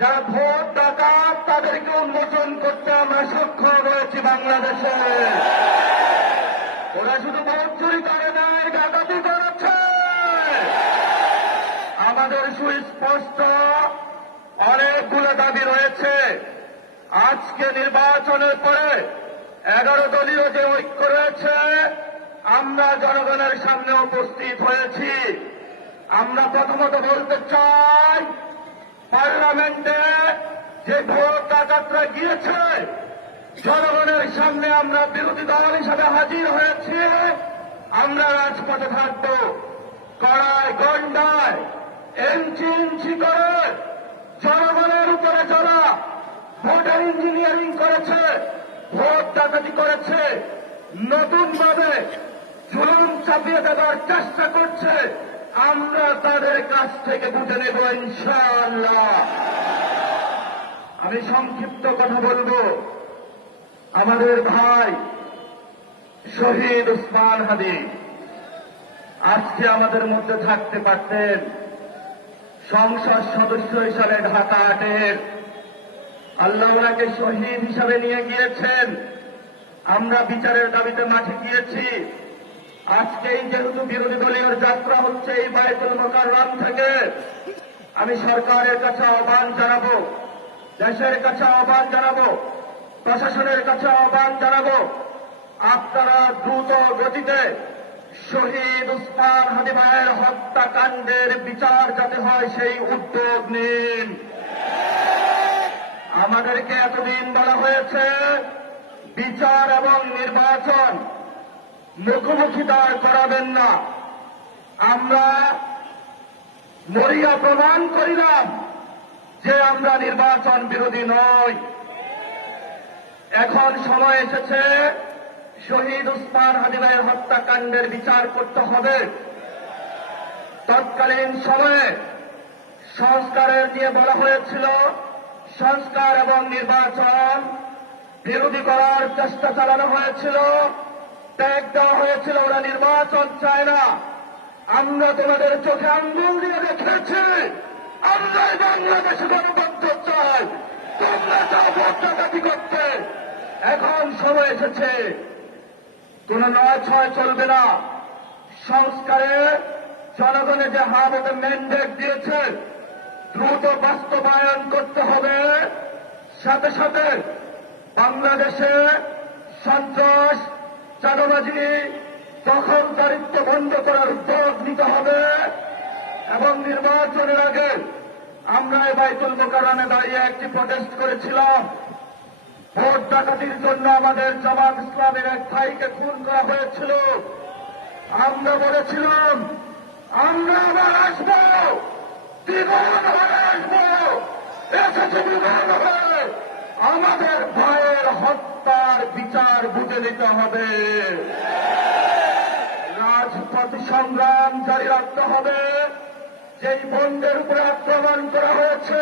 যারা ভোট ডাকাত তাদেরকে উন্মোচন করতে আমরা সক্ষম হয়েছি বাংলাদেশে। ওরা শুধু ভোট চুরি করে নাই, ডাকাতি করেছে। আমাদের সুস্পষ্ট অনেকগুলো দাবি রয়েছে। আজকে নির্বাচনের পরে 11 দলীয় যে ঐক্য রয়েছে, আমরা জনগণের সামনে উপস্থিত হয়েছি। আমরা প্রথমত বলতে চাই, পার্লামেন্টে যে ভোট ডাকাতরা গিয়েছে, জনগণের সামনে আমরা বিরোধী দল হিসাবে হাজির হয়েছি। আমরা রাজপথে থাকব। কড়ায় গন্ডায় ইঞ্চি ইঞ্চি করে জনগণের উপরে যারা ভোটার ইঞ্জিনিয়ারিং করেছে, ভোট ডাকাতি করেছে, নতুনভাবে জুলুম চাপিয়ে দেওয়ার চেষ্টা করছে, আমরা তাদের কাছ থেকে বুঝে নেব ইনশাআল্লাহ। আমি সংক্ষিপ্ত কথা বলবো। আমাদের ভাই শহীদ উসমান হাদী আজকে আমাদের মধ্যে থাকতে পারতেন। সংসদ সদস্য হিসাবে ঢাকা 8-এর আল্লাহ ওনাকে শহীদ হিসাবে নিয়ে গিয়েছেন। আমরা বিচারের দাবিতে মাঠে গিয়েছি। আজকেই যেহেতু বিরোধী দলীয় যাত্রা হচ্ছে এই বায়তুল মোকাররম থেকে, আমি সরকারের কাছে আহ্বান জানাবো, দেশের কাছে আহ্বান জানাবো, প্রশাসনের কাছে আহ্বান জানাবো, আপনারা দ্রুত গতিতে শহীদ উসমান হাদী ভাইয়ের হত্যাকাণ্ডের বিচার যাতে হয় সেই উদ্যোগ নিন। আমাদেরকে এতদিন বলা হয়েছে বিচার এবং নির্বাচন মুখোমুখি দাঁড় করাবেন না। আমরা মরিয়া প্রমাণ করিলাম যে আমরা নির্বাচন বিরোধী নই। এখন সময় এসেছে শহীদ উসমান হাদী ভাইয়ের হত্যাকাণ্ডের বিচার করতে হবে। তৎকালীন সময়ে সংস্কারের নিয়ে বলা হয়েছিল, সংস্কার এবং নির্বাচন বিরোধী করার চেষ্টা চালানো হয়েছিল, ট্যাগ দেওয়া হয়েছিল, ওরা নির্বাচন চায় না। আমরা তোমাদের চোখে আঙ্গুল দিয়ে দেখেছি, আমরা বাংলাদেশে গণতন্ত্র চাই, তোমরা চাও ভোট ডাকাতি করতে। এখন সময় এসেছে, কোন 9-6 চলবে না। সংস্কারে জনগণে যে হাতে ম্যান্ডেট দিয়েছে, দ্রুত বাস্তবায়ন করতে হবে। সাথে সাথে বাংলাদেশে সন্ত্রাস, চাঁদাবাজি, দখলদারিত্ব বন্ধ করার উদ্যোগ নিতে হবে। এবং নির্বাচনের আগে আমরা এই বায়তুল মোকাররমে দাঁড়িয়ে একটি প্রটেস্ট করেছিলাম। ভোট ডাকাতির জন্য আমাদের জামাত ইসলামের এক ভাইকে খুন করা হয়েছিল। আমরা বলেছিলাম, আমরা আবার আসবো, দ্বিগুণ হয়ে আসবো, এসেছে দ্বিগুণ হয়ে। আমাদের ভাইয়ের হত্যার বিচার বুঝে নিতে হবে। রাজপথ সংগ্রাম জারি রাখতে হবে। যেই বন্ধের উপরে আক্রমণ করা হয়েছে,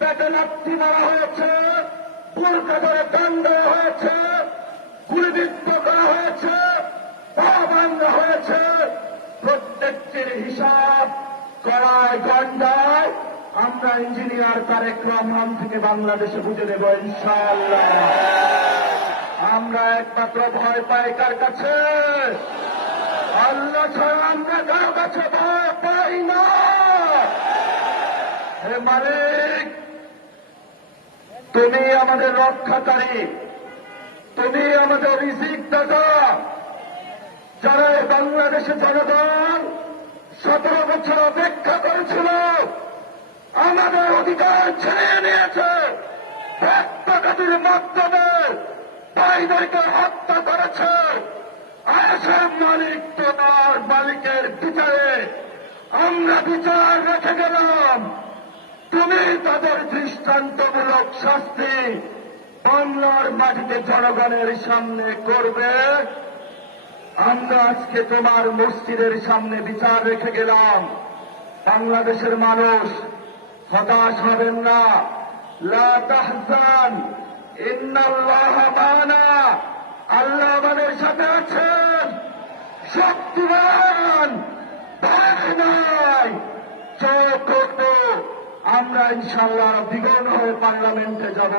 পেটে লাথি মারা হয়েছে, বুরকা ধরে দণ্ড হয়েছে, গুলিবিদ্ধ করা হয়েছে, পা ভাঙা হয়েছে, প্রত্যেকটির হিসাব করায় গন্ডায় আমরা ইঞ্জিনিয়ার তারেক রহমান থেকে বাংলাদেশে বুঝে দেব ইনশাআল্লাহ। আমরা একমাত্র ভয় পাই কার কাছে? আল্লাহ ছাড়া আমরা কারো কাছে ভয় পাই না। হে মালিক, তুমি আমাদের রক্ষাকারী, তুমি আমাদের রিজিক দাতা। যারা বাংলাদেশে জনগণ 17 বছর অপেক্ষা করেছিল, আমাদের অধিকার ছেড়ে নিয়েছে, ডাকাতির মাধ্যমে ভাইদেরকে হত্যা করেছে। আয়েশের মালিক তোমার মালিকের বিচারে আমরা বিচার রেখে গেলাম। তুমি তাদের দৃষ্টান্তমূলক শাস্তি বাংলার মাটিতে জনগণের সামনে করবে। আমরা আজকে তোমার মসজিদের সামনে বিচার রেখে গেলাম। বাংলাদেশের মানুষ হতাশ হবেন না। লা তাহজান, ইন্নাল্লাহা মা'ানা। আল্লাহ আমাদের সাথে আছেন, শক্তিমান, ভয় নাই। চোখ আমরা ইনশাআল্লাহ বিগড় হয়ে পার্লামেন্টে যাব।